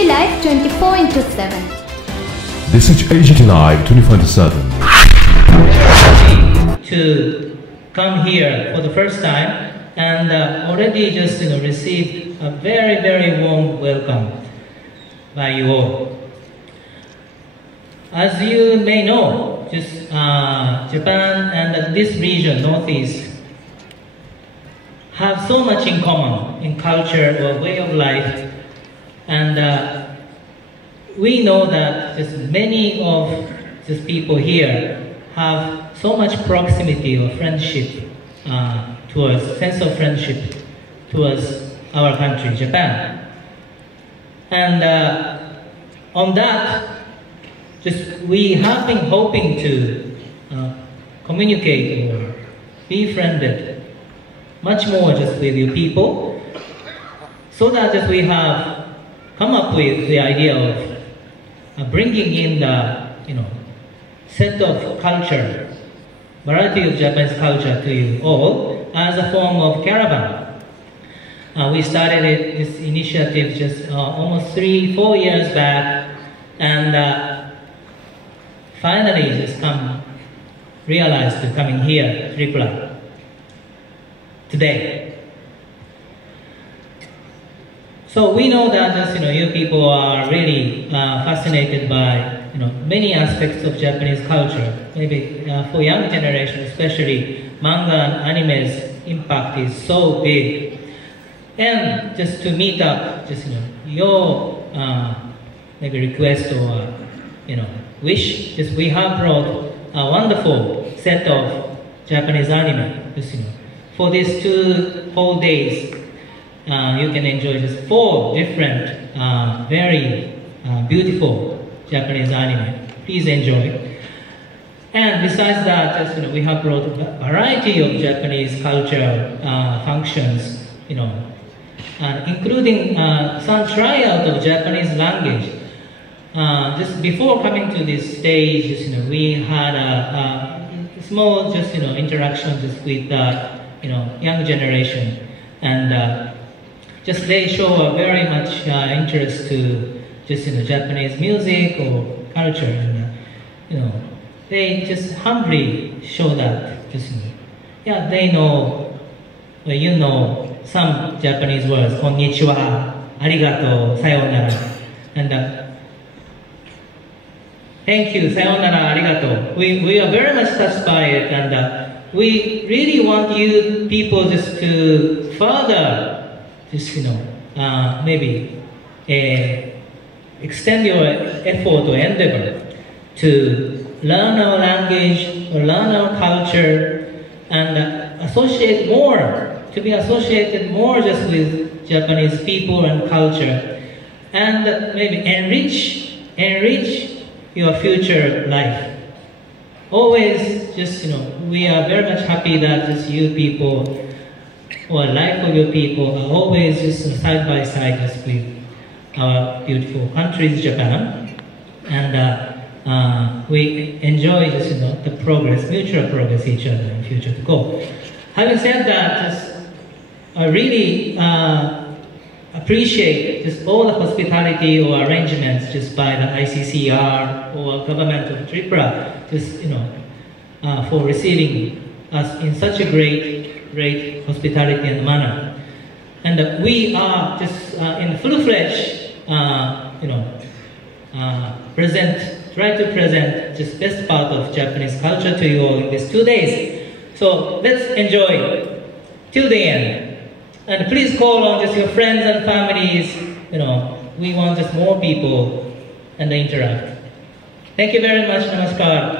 AGT Live 24/7. This is AGT Live 24/7. To come here for the first time and already just received a very warm welcome by you all. As you may know, just Japan and this region, Northeast, have so much in common in culture or way of life, and we know that just many of just people here have so much proximity or friendship towards sense of friendship towards our country, Japan, and on that, just we have been hoping to communicate or be befriended much more just with you people, so that just we have come up with the idea of bringing in the set of culture, variety of Japanese culture to you all as a form of caravan. We started this initiative just almost 3-4 years back, and finally just realized to coming here, Tripura, today. So we know that just you people are really fascinated by many aspects of Japanese culture. Maybe for young generation, especially manga and anime's impact is so big. And just to meet up, just your maybe request or wish, just we have brought a wonderful set of Japanese anime. Just, for these 2 whole days, you can enjoy just 4 different, very beautiful Japanese anime. Please enjoy. And besides that, just we have brought a variety of Japanese cultural functions, including some tryout of Japanese language. Just before coming to this stage, we had a small interaction just with young generation, and just they show a very much interest to just Japanese music or culture, and they just humbly show that just yeah, they know, well, some Japanese words, konnichiwa, arigato, sayonara, and thank you, sayonara, arigato. We are very much touched by it, and we really want you people just to further just maybe extend your effort or endeavor to learn our language or learn our culture, and to be associated more just with Japanese people and culture, and maybe enrich your future life. Always just we are very much happy that just you people or life of your people are always just side by side just with our beautiful country, Japan, and we enjoy just the progress, mutual progress each other in future to go. Having said that, just I really appreciate just all the hospitality or arrangements just by the ICCR or government of Tripura, just for receiving us in such a great hospitality and manner. And we are just in full-fledged, try to present just best part of Japanese culture to you all in these 2 days. So let's enjoy till the end. And please call on just your friends and families. We want just more people and interact. Thank you very much. Namaskar.